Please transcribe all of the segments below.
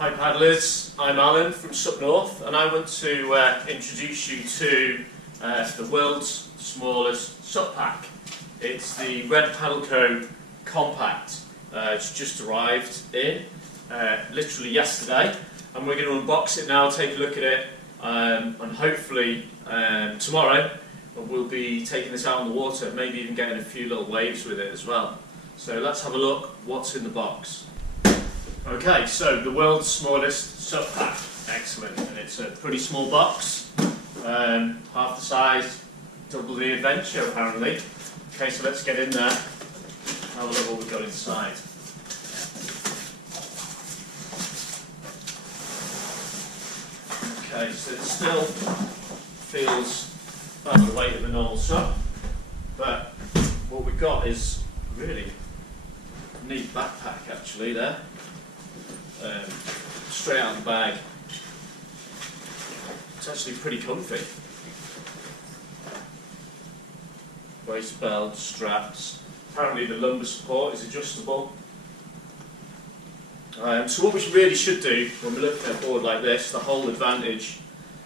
Hi paddlers, I'm Alan from SUP North and I want to introduce you to the world's smallest SUP pack. It's the Red Paddle Co Compact. It's just arrived in literally yesterday and we're going to unbox it now, take a look at it and hopefully tomorrow we'll be taking this out on the water, maybe even getting a few little waves with it as well. So let's have a look what's in the box. Okay, so the world's smallest SUP pack, excellent, and it's a pretty small box, half the size, double the adventure apparently. Okay, so let's get in there, have a look what we've got inside. Okay, so it still feels about the weight of a normal SUP, but what we've got is really a neat backpack actually there. Straight out of the bag. It's actually pretty comfy. Waist belt, straps. Apparently the lumbar support is adjustable. So what we really should do when we're looking at a board like this, the whole advantage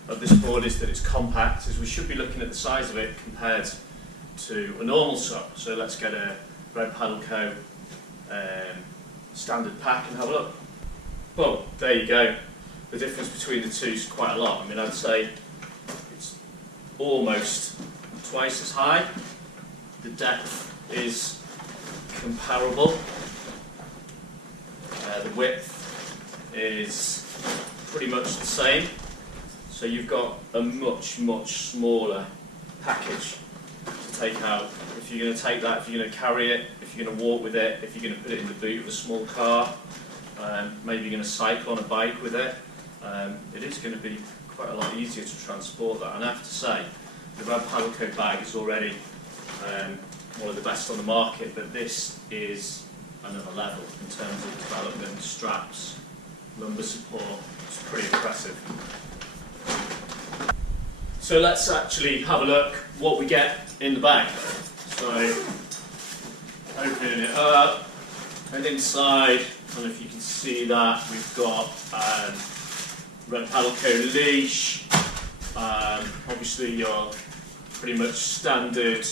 of this board is that it's compact, is we should be looking at the size of it compared to a normal SUP. So let's get a Red Paddle Co standard pack and have a look. Well, there you go. The difference between the two is quite a lot. I mean, I'd say it's almost twice as high. The depth is comparable. The width is pretty much the same. So you've got a much smaller package to take out. If you're going to take that, if you're going to carry it, if you're going to walk with it, if you're going to put it in the boot of a small car, maybe you're going to cycle on a bike with it, it is going to be quite a lot easier to transport that. And I have to say, the Red Paddle Co bag is already one of the best on the market, but this is another level in terms of development, straps, lumbar support. It's pretty impressive. So let's actually have a look what we get in the bag. So opening it up, and inside, I don't know if you can see that, we've got Red Paddle Co leash, obviously your pretty much standard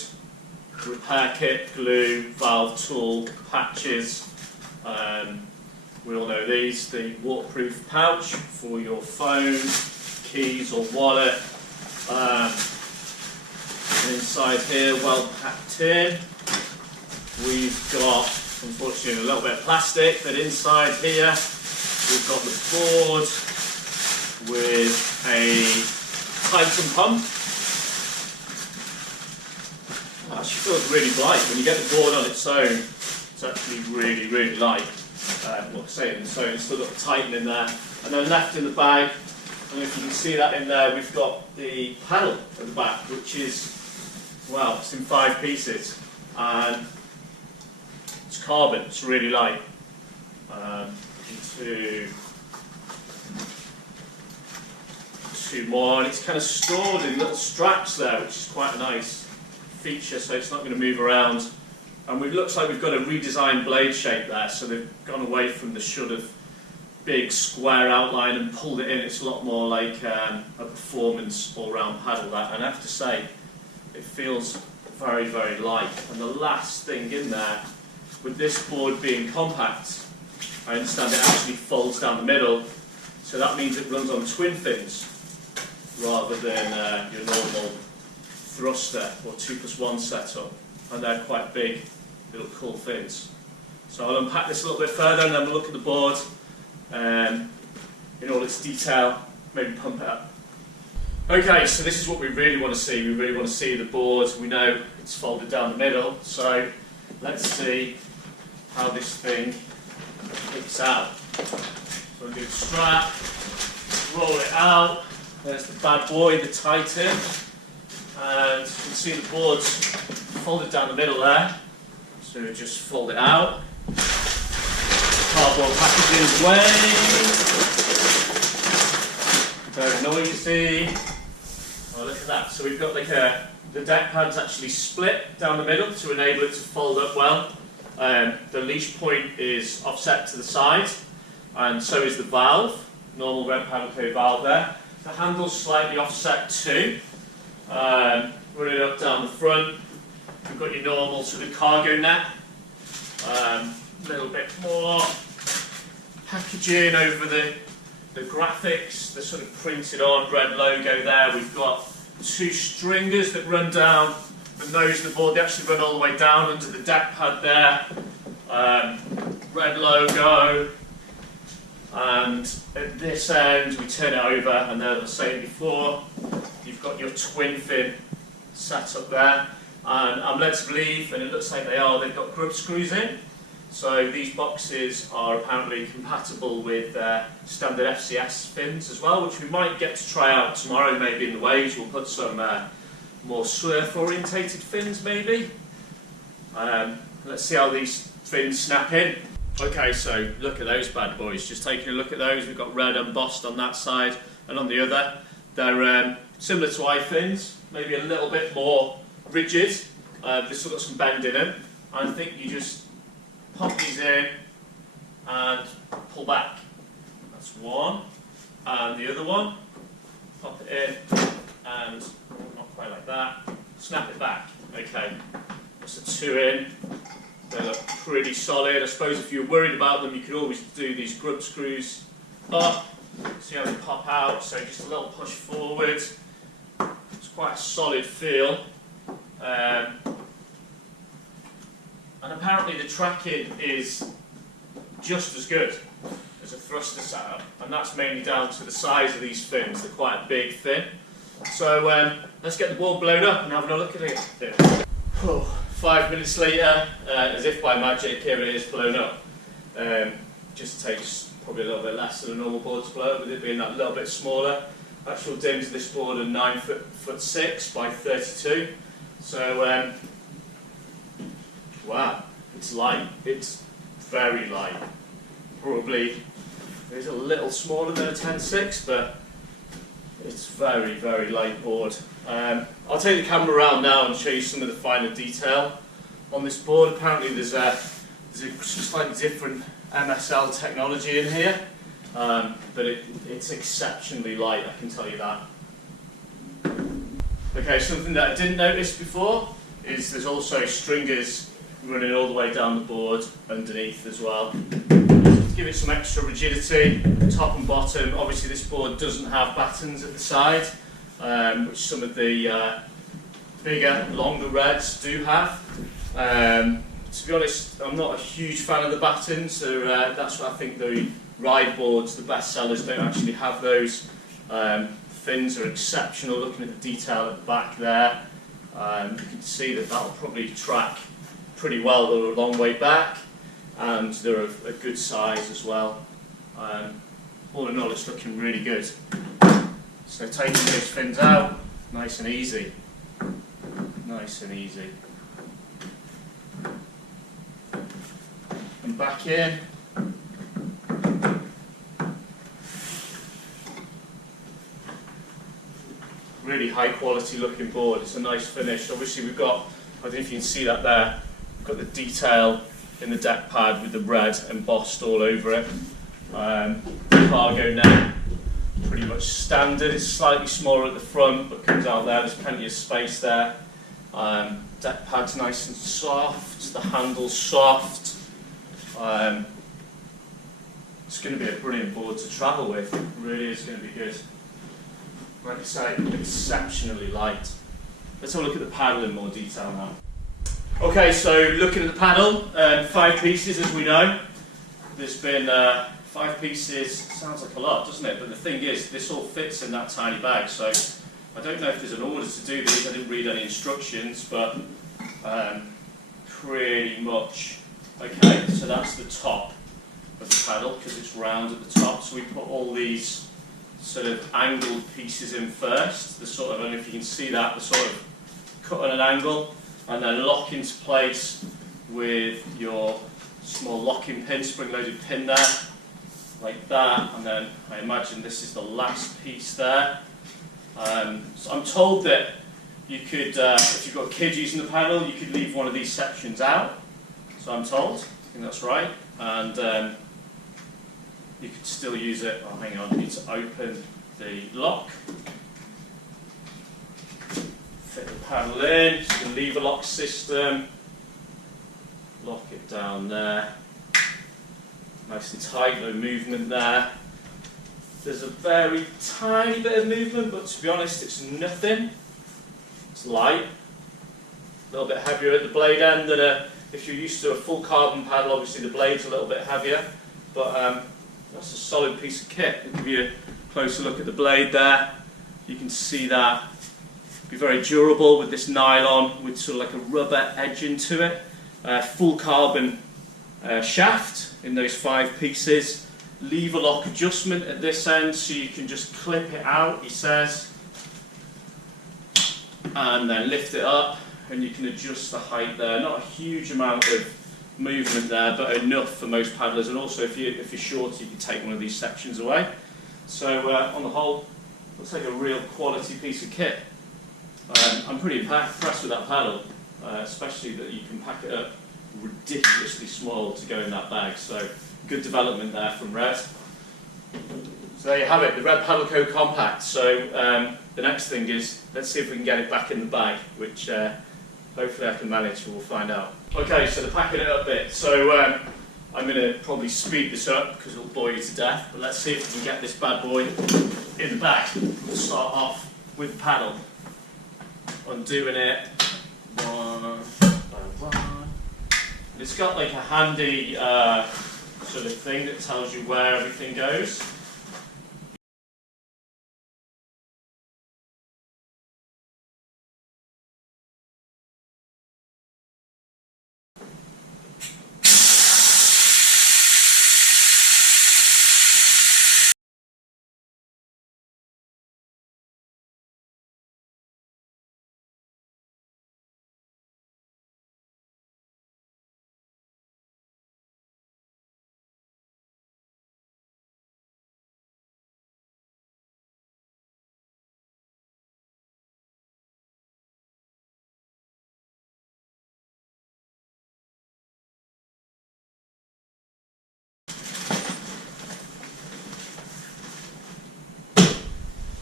repair kit, glue, valve tool, patches. We all know these, the waterproof pouch for your phone, keys or wallet. And inside here, well packed in, we've got, unfortunately, a little bit of plastic, but inside here we've got the board with a Titan pump. It actually feels really light. When you get the board on its own, it's actually really light. Well, saying so, it's still got the Titan in there. And then left in the bag, I don't know if you can see that in there, we've got the paddle at the back, which is, well, it's in 5 pieces. And it's carbon, it's really light. Two more, and it's kind of stored in little straps there, which is quite a nice feature, so it's not going to move around. And it looks like we've got a redesigned blade shape there, so they've gone away from the sort of big square outline and pulled it in. It's a lot more like a performance all-round paddle, that, and I have to say it feels very light. And the last thing in there, with this board being compact, I understand it actually folds down the middle, so that means it runs on twin fins rather than your normal thruster or 2+1 setup, and they're quite big little cool fins. So I'll unpack this a little bit further and then we'll look at the board in all its detail, maybe pump it up. Okay, so this is what we really want to see. We really want to see the board. We know it's folded down the middle, so let's see how this thing flips out. So we'll do the strap, roll it out. There's the bad boy, the Titan, and you can see the board's folded down the middle there. So we just fold it out. Cardboard packaging away. Very noisy. Oh, look at that. So we've got like the deck pad's actually split down the middle to enable it to fold up well. The leash point is offset to the side, and so is the valve, normal red paddle code valve there. The handle's slightly offset too. Running up down the front, you've got your normal sort of cargo net. A little bit more packaging over the graphics, the sort of printed on red logo there. We've got two stringers that run down the nose of the board. They actually run all the way down under the deck pad there. Red logo. And at this end, we turn it over, and as I was saying before, you've got your twin fin set up there. And I'm led to believe, and it looks like they are, they've got grub screws in. So these boxes are apparently compatible with standard FCS fins as well, which we might get to try out tomorrow, maybe in the waves. We'll put some more surf-orientated fins, maybe. Let's see how these fins snap in. Okay, so look at those bad boys. Just taking a look at those, we've got red embossed on that side and on the other. They're similar to I-fins, maybe a little bit more rigid. They've still got some bend in them. I think you just pop these in and pull back. That's one. And the other one, pop it in and, not quite like that, snap it back. Okay, that's the two in. They look pretty solid. I suppose if you're worried about them, you could always do these grub screws up. See how they pop out, so just a little push forward. It's quite a solid feel. And apparently the tracking is just as good as a thruster setup, and that's mainly down to the size of these fins. They're quite a big fin. So let's get the board blown up and have a look at it. 5 minutes later, as if by magic, here it is blown up. Just takes probably a little bit less than a normal board to blow up, with it being that little bit smaller. Actual dims of this board are 9'6" by 32. So wow, it's light. It's very light. Probably it's a little smaller than a 10'6", but it's very, very light board. I'll take the camera around now and show you some of the finer detail on this board. Apparently there's a slightly different MSL technology in here, but it's exceptionally light, I can tell you that. Okay, something that I didn't notice before is there's also stringers running all the way down the board underneath as well. Give it some extra rigidity, top and bottom. Obviously this board doesn't have battens at the side, which some of the bigger, longer reds do have. To be honest, I'm not a huge fan of the battens. That's why I think the ride boards, the best sellers, don't actually have those. Fins are exceptional. Looking at the detail at the back there, you can see that that'll probably track pretty well. They're a long way back, and they're of a good size as well. All in all, it's looking really good. So taking those fins out, nice and easy. Nice and easy. And back in. Really high quality looking board. It's a nice finish. Obviously we've got, I don't know if you can see that there, we've got the detail in the deck pad with the red embossed all over it. Cargo net, pretty much standard. It's slightly smaller at the front, but comes out there. There's plenty of space there. Deck pad's nice and soft. The handle's soft. It's going to be a brilliant board to travel with. It really is going to be good. Like I say, exceptionally light. Let's have a look at the paddle in more detail now. Okay, so looking at the paddle, 5 pieces as we know. There's been 5 pieces, sounds like a lot, doesn't it? But the thing is, this all fits in that tiny bag, so I don't know if there's an order to do these. I didn't read any instructions, but pretty much. Okay, so that's the top of the paddle, because it's round at the top, so we put all these sort of angled pieces in first. The sort of, I don't know if you can see that, the sort of cut on an angle, and then lock into place with your small locking pin, spring-loaded pin there, like that. And then I imagine this is the last piece there. So I'm told that you could, if you've got a kid using the paddle, you could leave one of these sections out. So I'm told. I think that's right. And you could still use it. Oh, hang on, I need to open the lock. Fit the paddle in, it's the lever lock system. Lock it down there. Nice and tight, no movement there. There's a very tiny bit of movement, but to be honest, it's nothing. It's light. A little bit heavier at the blade end than if you're used to a full carbon paddle. Obviously the blade's a little bit heavier, but that's a solid piece of kit. I'll give you a closer look at the blade there. You can see that be very durable with this nylon with sort of like a rubber edge into it. Full carbon shaft in those 5 pieces. Lever lock adjustment at this end, so you can just clip it out, he says, and then lift it up, and you can adjust the height there. Not a huge amount of movement there, but enough for most paddlers. And also, if you're short, you can take one of these sections away. So on the whole, looks like a real quality piece of kit. I'm pretty impressed with that paddle, especially that you can pack it up ridiculously small to go in that bag. So good development there from Red. So there you have it, the Red Paddle Co Compact. So the next thing is, let's see if we can get it back in the bag, which hopefully I can manage, we'll find out. Okay, so the packing it up bit. So I'm going to probably speed this up because it'll bore you to death, but let's see if we can get this bad boy in the bag. We'll start off with the paddle. Undoing it one by one. It's got like a handy sort of thing that tells you where everything goes.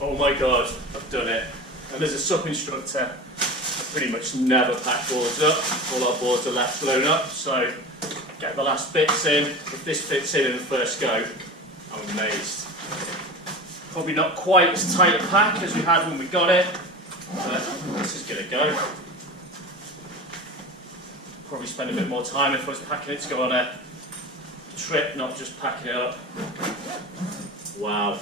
Oh my god, I've done it. And as a SUP instructor, I pretty much never pack boards up. All our boards are left blown up, so get the last bits in. If this fits in the first go, I'm amazed. Probably not quite as tight a pack as we had when we got it, but this is going to go. Probably spend a bit more time if I was packing it to go on a trip, not just packing it up. Wow.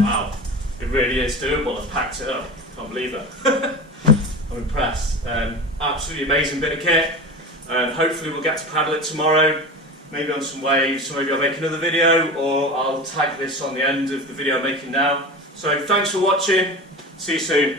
Wow. It really is doable. I've packed it up. Can't believe it. I'm impressed. Absolutely amazing bit of kit. Hopefully we'll get to paddle it tomorrow. Maybe on some waves, or maybe I'll make another video, or I'll tag this on the end of the video I'm making now. So thanks for watching. See you soon.